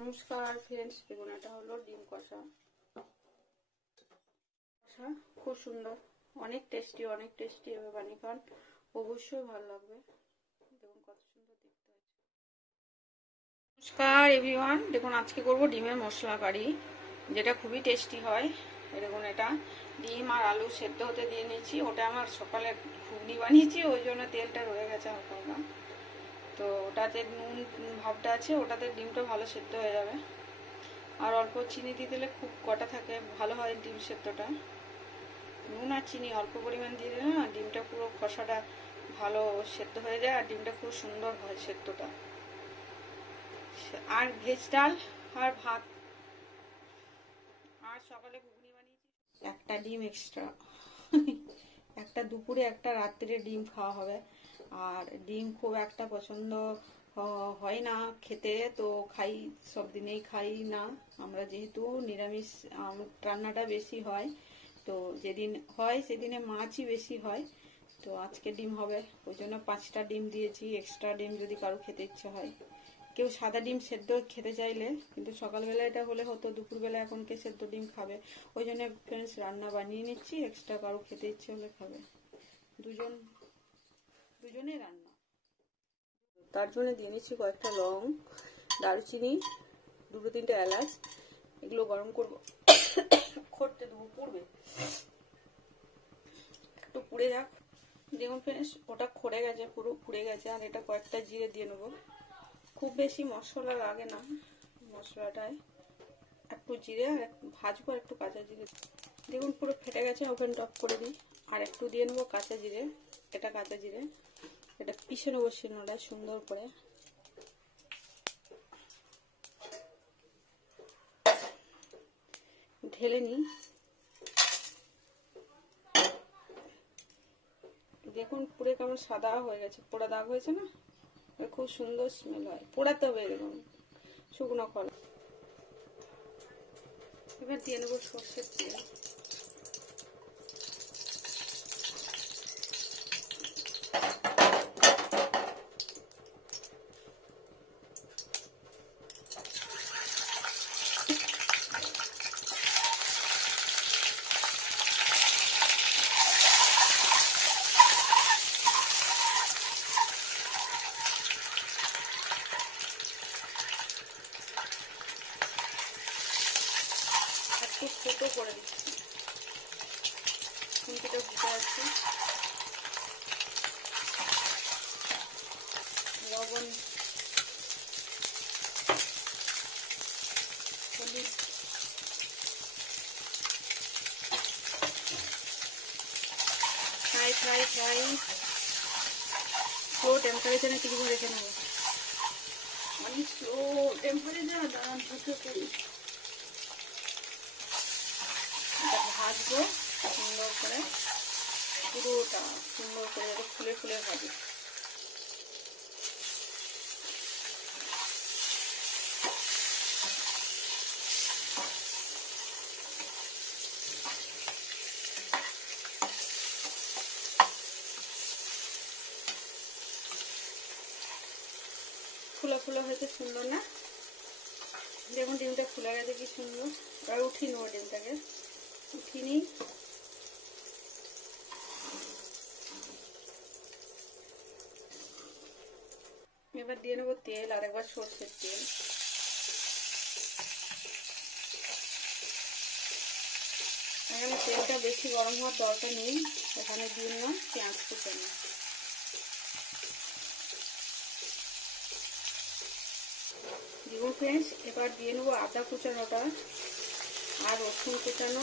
নমস্কার ফ্রেন্ডস, দেখুন এটা হলো ডিম কষা। খুব সুন্দর, অনেক টেস্টি এভাবে বানিয়ে খান, অবশ্যই ভালো লাগবে। দেখুন কত সুন্দর দেখতে হয়েছে। নমস্কার এভরিওয়ান, দেখুন আজকে করব ডিমের মশলা কারি, যেটা খুবই টেস্টি হয়। দেখুন এটা ডিম আর আলু সেদ্ধ হতে দিয়ে নিয়েছি। ওটা আমার সকালে ঘুগনি বানিয়েছি, ওই জন্য তেলটা রয়ে গেছে হালকা হালকা। তো ওটাতে নুন ভাবটা আছে, ওটাতে ডিমটা ভালো সেদ্ধ হয়ে যাবে। আর অল্প চিনি দিয়ে দিলে খুব কটা থাকে, ভালো হয় ডিম সেদ্ধটা। নুন আর চিনি অল্প পরিমাণ দিয়ে দিলে না, ডিমটা পুরো খসাটা ভালো সেদ্ধ হয়ে যায় আর ডিমটা খুব সুন্দর হয় সেদ্ধটা। আর ভেজ ডাল আর ভাত, আর সকালে ঘুগনি বানিয়েছি। একটা ডিম এক্সট্রা একটা দুপুরে একটা রাত্রে ডিম খাওয়া হবে। আর ডিম খুব একটা পছন্দ হয় না খেতে, তো খাই, সব দিনেই খাই না আমরা, যেহেতু নিরামিষ রান্নাটা বেশি হয়। তো যেদিন হয় সেদিনে মাছই বেশি হয়। তো আজকে ডিম হবে, ওই জন্য 5টা ডিম দিয়েছি। এক্সট্রা ডিম যদি কারো খেতে ইচ্ছে হয়, কেউ সাদা ডিম সেদ্ধ খেতে চাইলে, কিন্তু সকালবেলা এটা হলে হতো, দুপুরবেলা এখন কে সেদ্ধ ডিম খাবে, ওই জন্য ফ্রেন্ডস রান্না বানিয়ে নিচ্ছি। এক্সট্রা কারো খেতে ইচ্ছে হলে খাবে, দুজনে রান্না। তার জন্য দিয়ে নিচ্ছি কয়েকটা লং, দারুচিনি, 2-3টে এলাচ, এগুলো গরম করবো, করতে দেবো, পুড়বে, একটু পুড়ে যাক। দেখুন ফ্রেন্ডস ওটা খড়ে গেছে, পুরো পুড়ে গেছে। আর এটা কয়েকটা জিরে দিয়ে নেবো, খুব বেশি মশলা লাগে না মশলাটায়, একটু জিরে আর ভাজবো, একটু কাঁচা জিরে। দেখুন পুরো ফেটে গেছে, ওভেন অফ করে দিই। আর একটু দিয়ে নেবো কাঁচা জিরে, এটা কাঁচা জিরে, এটা পিষে নেবো শিলনোড়ায় সুন্দর করে। ঢেলে নিই। দেখুন পুরো কেমন সাদা হয়ে গেছে, পোড়া দাগ হয়েছে না, খুব সুন্দর স্মেল হয়। পোড়াতে হবে এরকম শুকনো খোলা। এবার দিয়ে নেবো সর্ষের তেল। একটু ছোটো করে দিচ্ছি, খুন্তিটা বুঝে যাচ্ছে। লবণ, হলুদ, ফ্রাই স্লো টেম্পারেচারে কিছুক্ষণ রেখে নেবো, অনেক স্লো টেম্পারেচার। দাঁড়ান ঢুকে করি, এটা ভাজবো সুন্দর করে, পুরোটা সুন্দর করে যাতে ফুলে ফুলে ভাজে। ফুলা ফুলা হয়েছে সুন্দর না? দেখুন ডিমটা ফুলে গেছে কি সুন্দর। এবার উঠিয়ে নেবো ডিমটাকে, উঠিয়ে নিই। এবার দিয়ে নেবো তেল, আর একবার সর্ষের তেল। এখানে তেলটা বেশি গরম হওয়ার দরকার নেই, এখানে দিয়ে নিলাম পেঁয়াজ কুচানো। দেখুন ফ্রেন্ডস এবার দিয়ে নেবো আদা কুচানোটা, আর রসুন কুচানো,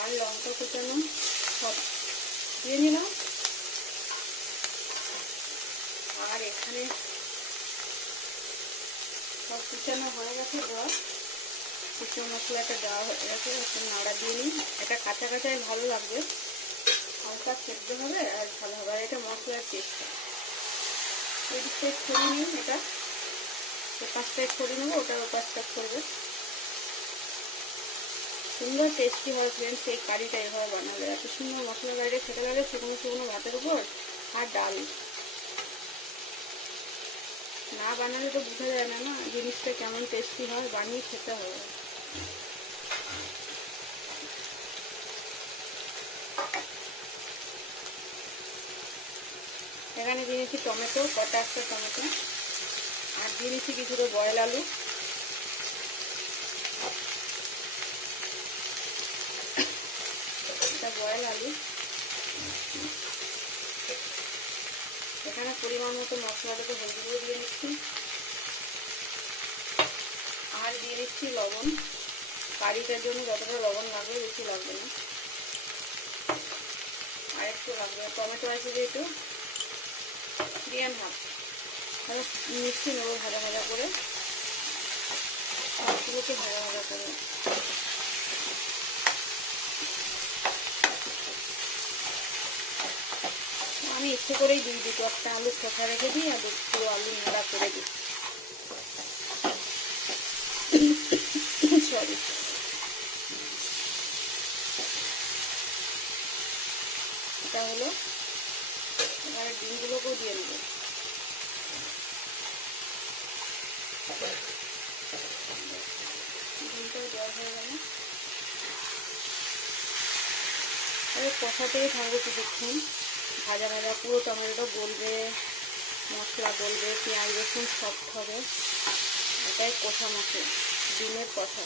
আর লঙ্কা কুচানো, সব দিয়ে নিলাম। আর এখানে সব কুচানো হয়ে গেছে, এবার কুচনো মশলাটা দেওয়া হয়ে গেছে, একটু নাড়া দিয়ে নিই। এটা কাঁচা কাঁচাই ভালো লাগবে, হালকা সেদ্ধ হবে আর ভালো হবে। আর এটা মশলার টেস্ট, এই দিকটাই ছড়িয়ে নিই, এটা এই পাঁচটায় ছড়িয়ে নেবো, ওটা ওই পাঁচটা করবে। সুন্দর টেস্টি হয় ফ্রেন্ডস এই কারিটা, এভাবে বানালে এত সুন্দর মশলা কারিটা খেতে লাগে শুকনো শুকনো ভাতের উপর আর ডাল। না বানালে তো বোঝা যায় না, না জিনিসটা কেমন টেস্টি হয়, বানিয়ে খেতে হবে। এখানে দিয়ে নিচ্ছি টমেটো, কটা একটা টমেটো, আর দিয়ে নিচ্ছি কিছুটা বয়েল আলু। এটা বয়েল আলু। এখানে পরিমাণ মতো মশলাটাকে হলুদ গুঁড়ো দিয়ে নিচ্ছি, আর দিয়ে নিচ্ছি লবণ। কারিটার জন্য যতটা লবণ লাগবে, বেশি লাগবে না, আর একটু লাগবে। টমেটো আছে যেহেতু, দিয়ে হাফ মিষ্টি নেবো ভাজা ভাজা করে, সবগুলোকে ভাজা ভাজা করে। আমি ইচ্ছে করেই দিই, দুটো একটা আলু খোসা রেখে দিই, আর দুটো আলু নাড়া করে দিই। সরি, এটা হলো। এবারে ডিমগুলোকেও দিয়ে নেব। ডিমটাও দেওয়া হয়ে গেল। এবার কষাতেই থাকবো কিছুক্ষণ, ভাজা ভাজা, পুরো টমেটোটা গলবে, মশলা গলবে, পেঁয়াজ রসুন সফট হবে। এটাই কষা মশলা, ডিমের কষা।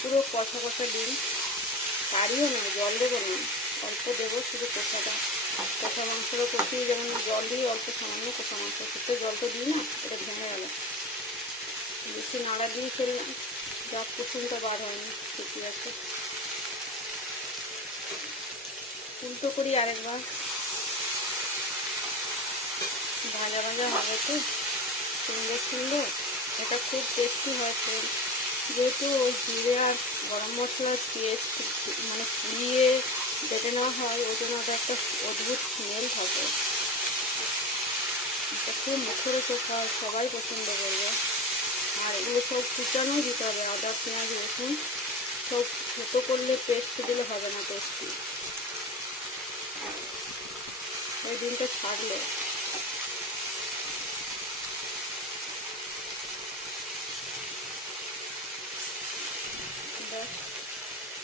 পুরো কষা কষা ডিম, কারিও না, জল দেবো না, অল্প দেবো শুধু কষাটা। কষা মাংসটা কষিয়ে যেমন জল দিই, অল্প সামান্য কষা মাংস, সেটা জল তো দিই না, এটা ভেঙে গেল। বেশি নাড়া দিয়ে ফেললাম, যা কুসুমটা বার হয়নি, ঠিকই আছে। উল্টো করি আরেকবার, ভাজা ভাজা হবে তো সুন্দর সুন্দর। এটা খুব টেস্টি হয় ফ্রেন্ড, যেহেতু ওই জিরে আর গরম মশলার পেস্ট মানে পুড়িয়ে বেটে নেওয়া হয়, ওই জন্য ওটা একটা অদ্ভুত স্মেল থাকে। এটা খুব মুখরোচক হয়, সবাই পছন্দ করবে। আর এগুলো সব কুচানোই দিতে হবে, আদা পেঁয়াজ রসুন সব ছোটো করলে পেস্ট দিলে হবে না টেস্টি। ওই ডিমটা ছাড়লে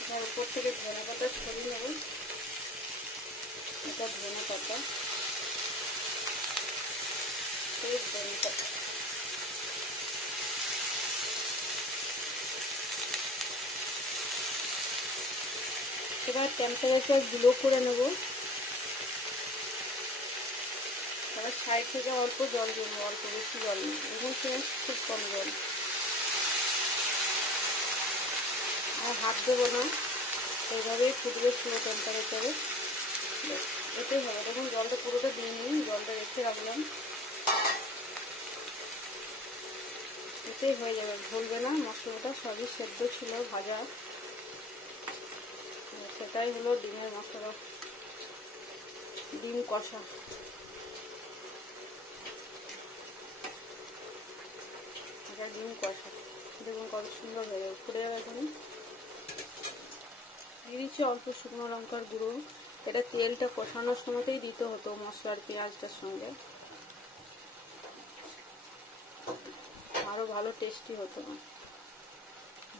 এটার উপর থেকে ধনে পাতা ছড়িয়ে নেব। এটা ধনে পাতা, ধনে পাতা। এবার টেম্পারেচার গুলো করে নেব। এবার সাইড থেকে অল্প জল দেবো, অল্প, বেশি জল নেব। দেখুন ফ্রেন্ডস, খুব কম জল, আর হাত দেবো না, এইভাবেই ফুটবে স্লো টেম্পারেচারে। এটাই হবে। দেখুন জলটা পুরোটা দিয়ে নিই, জলটা রেখে রাখলাম, এটাই হয়ে যাবে, ভুলবে না। মশলাটা সবই সেদ্ধ ছিল, ভাজা, সেটাই হলো ডিমের মশলা, ডিম কষা। এটা ডিম কষা, দেখুন কত সুন্দর হয়ে যাবে, ফুটে যাবে। এখানে দিয়ে দিচ্ছি অল্প শুকনো লঙ্কার গুঁড়ো। এটা তেলটা কষানোর সময়তেই দিতে হতো মশলার পেঁয়াজটার সঙ্গে, আরো ভালো টেস্টি হতো না,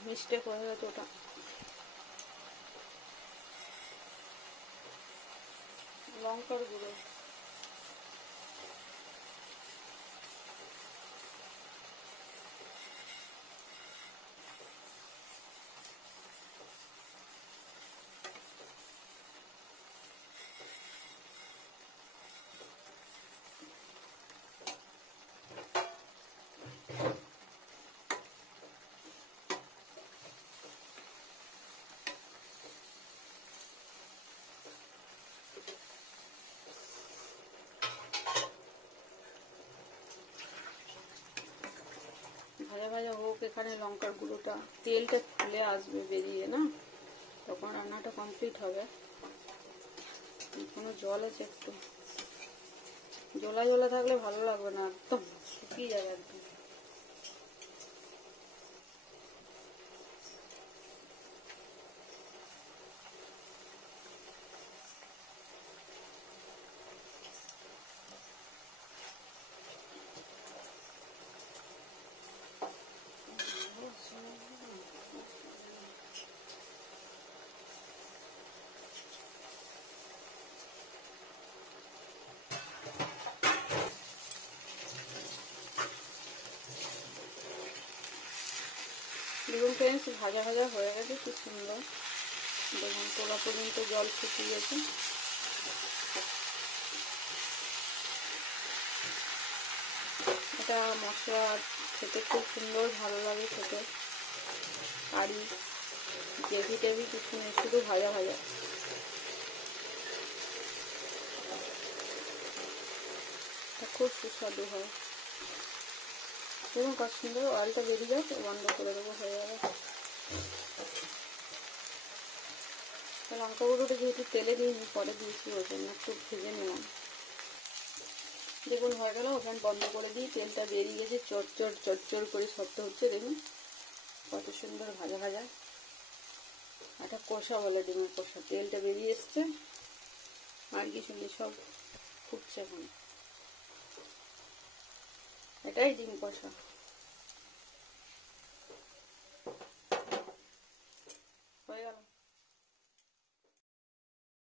মিস্টেক হয়ে গেছে ওটা। লঙ্কার গুঁড়ো, ভাজা ভাজা হোক। এখানে লঙ্কার গুঁড়োটা, তেলটা ফুলে আসবে বেরিয়ে না, তখন রান্নাটা কমপ্লিট হবে। কোনো জল আছে একটু, জলা জলা থাকলে ভালো লাগবে না, একদম শুকিয়ে যাবে একদম। দেখুন ফ্রেন্ডস, ভাজা ভাজা হয়ে গেছে, কি সুন্দর। দেখুন তোলা পর্যন্ত জল শুকিয়ে গেছে। এটা মশলা খেতে খুব সুন্দর, ভালো লাগে খেতে। কারি গ্রেভি টেভি কিছু নেই, শুধু ভাজা ভাজা। খুব সুস্বাদু হয়। দেখুন কত সুন্দর, অয়েলটা বেরিয়ে যাচ্ছে, বন্ধ করে দেবো, হয়ে যাবে। লঙ্কা গুঁড়োটা যেহেতু তেলে দিইনি, পরে দিয়েছি, ওই জন্য একটু ভেজে নিলাম। দেখুন হয়ে গেল, ওখানে বন্ধ করে দিই। তেলটা বেরিয়ে গেছে, চটচট চটচট করে শব্দ হচ্ছে। দেখুন কত সুন্দর ভাজা ভাজা। একটা কষা বলে, ডিমের কষা। তেলটা বেরিয়ে এসছে, আর কিছু নেই, সব ফুটছে এখন। এটাই ডিম কষা।